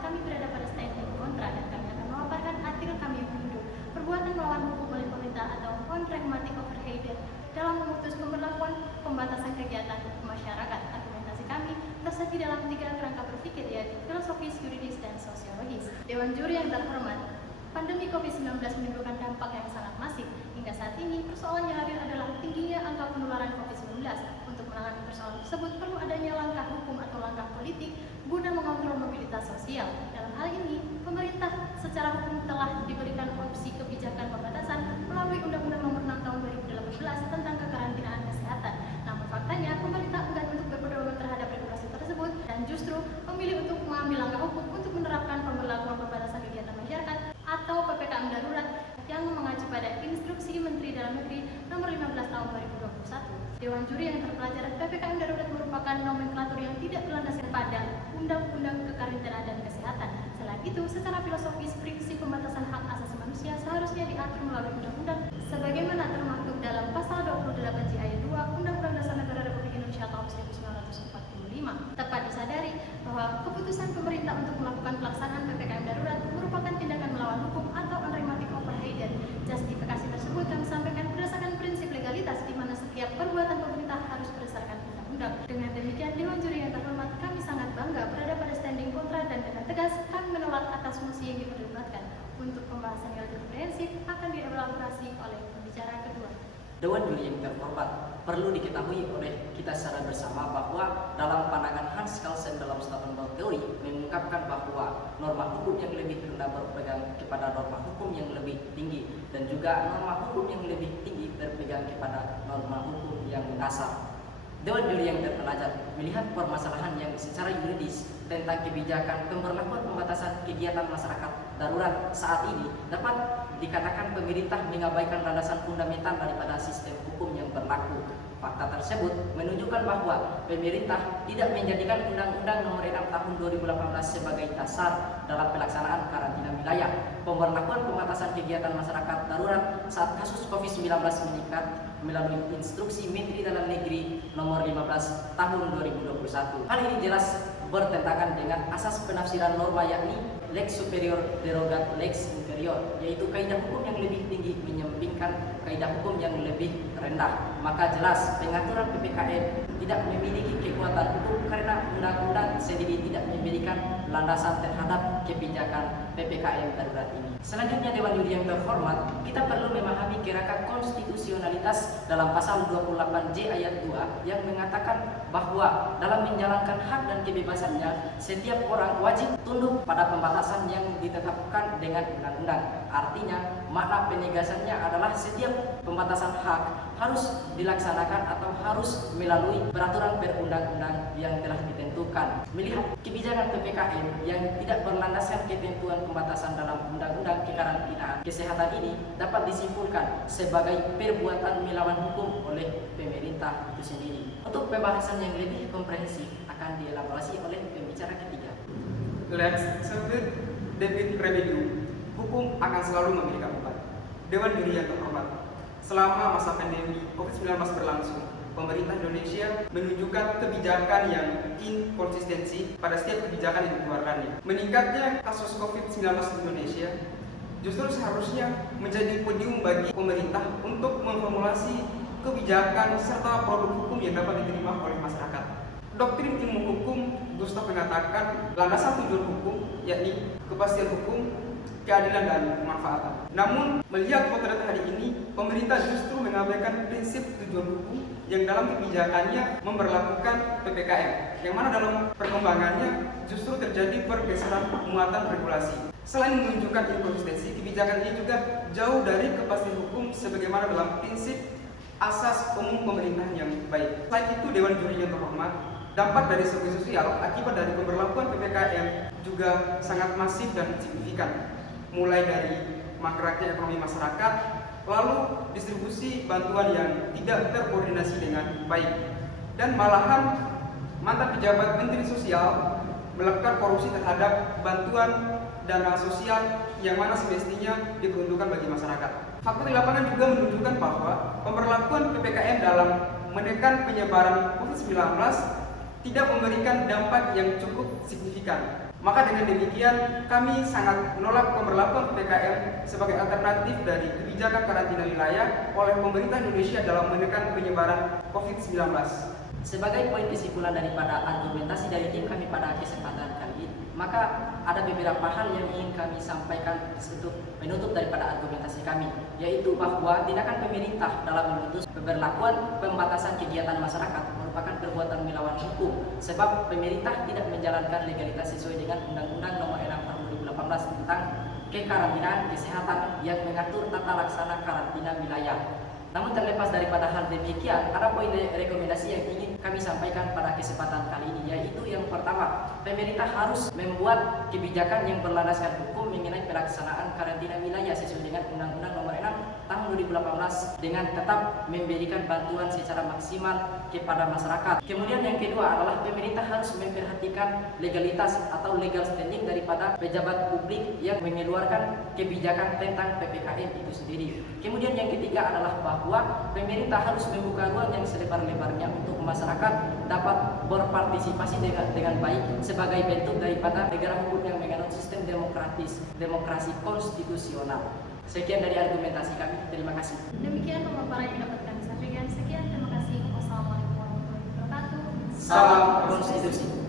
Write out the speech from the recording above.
kami berada pada standing kontra dan kami akan memaparkan artikel kami yang menuduh perbuatan melawan hukum oleh pemerintah atau unpragmatic overhead dalam memutus pemberlakuan pembatasan kegiatan masyarakat. Argumentasi kami tersaji dalam 3 kerangka berpikir, yaitu filosofis, yuridis, dan sosiologis. Dewan juri yang terhormat, pandemi COVID-19 menimbulkan dampak yang sangat masif. Hingga saat ini, persoalan yang hadir adalah tingginya angka penularan COVID-19. Untuk menangani persoalan tersebut, perlu adanya langkah hukum atau langkah politik guna mengontrol mobilitas sosial. Dalam hal ini, pemerintah secara hukum telah diberikan opsi kebijakan pembatasan melalui Undang-Undang Nomor 6 Tahun 2018 tentang kekarantinaan kesehatan. Namun faktanya, pemerintah enggan untuk berpedoman terhadap regulasi tersebut dan justru memilih untuk mengambil langkah hukum untuk menerapkan pemberlakuan pembatasan kegiatan masyarakat atau PPKM darurat yang mengacu pada Instruksi Menteri Dalam Negeri Nomor 15 Tahun 2021. Dewan juri yang terpelajar, PPKM darurat merupakan nomenklatur yang tidak berlandaskan pada Undang-Undang Kekarantinaan dan Kesehatan. Selain itu, secara filosofis, prinsip pembatasan hak asasi manusia seharusnya diatur melalui undang-undang sebagaimana termaktub dalam pasal 28 J ayat 2 Undang-Undang Dasar Negara Republik Indonesia tahun 1945. Tepat disadari bahwa keputusan pemerintah untuk melakukan pelaksanaan PPKM darurat merupakan tindakan melawan hukum atau unpragmatic overhead. Justifikasi tersebut kami sampaikan berdasarkan prinsip legalitas, di mana setiap perbuatan pemerintah harus berdasarkan undang-undang. Dengan demikian, Dewan juri yang terhormat, kami sangat bangga berada pada standing kontra dan dengan tegas kami menolak atas mosi yang diperdebatkan. Untuk pembahasan yang lebih komprehensif akan dielaborasi oleh pembicara kedua. Dewan juri yang terhormat, perlu diketahui oleh kita secara bersama bahwa dalam pandangan Hans Kelsen dalam Stauffenberg teori mengungkapkan bahwa norma hukum yang lebih rendah berpegang kepada norma hukum yang lebih tinggi dan juga norma hukum yang lebih tinggi berpegang kepada norma hukum yang mendasar. Dewan juri yang terpelajar melihat permasalahan yang secara yuridis tentang kebijakan pemberlakuan pembatasan kegiatan masyarakat darurat saat ini dapat dikatakan pemerintah mengabaikan landasan fundamental daripada sistem hukum yang berlaku. Fakta tersebut menunjukkan bahwa pemerintah tidak menjadikan Undang-Undang Nomor 6 Tahun 2018 sebagai dasar dalam pelaksanaan karantina wilayah, pemberlakuan pembatasan kegiatan masyarakat darurat saat kasus COVID-19 meningkat melalui Instruksi Menteri Dalam Negeri Nomor 15 Tahun 2021. Hal ini jelas bertentangan dengan asas penafsiran norma, yakni lex superior derogat lex inferior, yaitu kaidah hukum yang lebih tinggi menyampingkan kaidah hukum yang lebih rendah. Maka jelas pengaturan PPKM tidak memiliki kekuatan hukum karena undang-undang sendiri tidak memberikan landasan terhadap kebijakan PPKM darurat ini. Selanjutnya, Dewan juri yang terhormat, kita perlu memahami kerangka konstitusionalitas dalam pasal 28 J ayat 2 yang mengatakan bahwa dalam menjalankan hak dan kebebasannya, setiap orang wajib tunduk pada pembatasan yang ditetapkan dengan undang-undang. Artinya, makna penegasannya adalah setiap pembatasan hak harus dilaksanakan atau harus melalui peraturan perundang-undang yang telah ditentukan. Melihat kebijakan PPKM yang tidak berlandaskan ketentuan pembatasan dalam Undang-Undang Kekarantinaan Kesehatan ini dapat disimpulkan sebagai perbuatan melawan hukum oleh pemerintah itu sendiri. Untuk pembahasan yang lebih komprehensif akan dielaborasi oleh pembicara ketiga. Lex Servit Debit Revenue, hukum akan selalu memberikan obat. Dewan juri yang terhormat, selama masa pandemi COVID-19 berlangsung, pemerintah Indonesia menunjukkan kebijakan yang inkonsistensi pada setiap kebijakan yang dikeluarkannya. Meningkatnya kasus COVID-19 di Indonesia justru seharusnya menjadi podium bagi pemerintah untuk memformulasi kebijakan serta produk hukum yang dapat diterima oleh masyarakat. Doktrin ilmu hukum Gustav mengatakan landasan tujuan hukum yakni kepastian hukum, keadilan dan kemanfaatan. Namun, melihat potret hari ini, pemerintah justru mengabaikan prinsip tujuan hukum yang dalam kebijakannya memperlakukan PPKM, yang mana dalam perkembangannya justru terjadi pergeseran muatan regulasi. Selain menunjukkan inkonsistensi, kebijakan ini juga jauh dari kepastian hukum sebagaimana dalam prinsip asas umum pemerintahan yang baik. Selain itu, Dewan juri yang terhormat, dampak dari segi sosial akibat dari pemberlakuan PPKM juga sangat masif dan signifikan, mulai dari mangkraknya ekonomi masyarakat, lalu distribusi bantuan yang tidak terkoordinasi dengan baik, dan malahan mantan pejabat Menteri Sosial melakukan korupsi terhadap bantuan dana sosial yang mana semestinya diperuntukkan bagi masyarakat. Fakta di lapangan juga menunjukkan bahwa pemberlakuan PPKM dalam menekan penyebaran COVID-19 tidak memberikan dampak yang cukup signifikan. Maka dengan demikian, kami sangat menolak pemberlakuan PPKM sebagai alternatif dari kebijakan karantina wilayah oleh pemerintah Indonesia dalam menekan penyebaran COVID-19. Sebagai poin kesimpulan daripada argumentasi dari tim kami pada kesempatan kali ini, maka ada beberapa hal yang ingin kami sampaikan untuk menutup daripada argumentasi kami, yaitu bahwa tindakan pemerintah dalam memutus pemberlakuan pembatasan kegiatan masyarakat merupakan perbuatan melawan hukum, sebab pemerintah tidak menjalankan legalitas sesuai dengan Undang-Undang Nomor 6 Tahun 2018 tentang kekarantinaan kesehatan yang mengatur tata laksana karantina wilayah. Namun terlepas daripada hal demikian, ada poin rekomendasi yang ingin kami sampaikan pada kesempatan kali ini, yaitu yang pertama, pemerintah harus membuat kebijakan yang berlandaskan hukum mengenai pelaksanaan karantina wilayah sesuai dengan Undang-Undang Nomor 6 Tahun 2018 dengan tetap memberikan bantuan secara maksimal kepada masyarakat. Kemudian yang kedua adalah pemerintah harus memperhatikan legalitas atau legal standing daripada pejabat publik yang mengeluarkan kebijakan tentang PPKM itu sendiri. Kemudian yang ketiga adalah bahwa pemerintah harus membuka ruang yang selebar-lebarnya untuk masyarakat dapat berpartisipasi dengan baik sebagai bentuk daripada negara hukum yang menganut sistem demokrasi konstitusional. Sekian dari argumentasi kami. Terima kasih. Demikian pemaparan yang dapat kami sampaikan. Sekian, terima kasih. Wassalamualaikum warahmatullahi wabarakatuh. Salam konstitusi.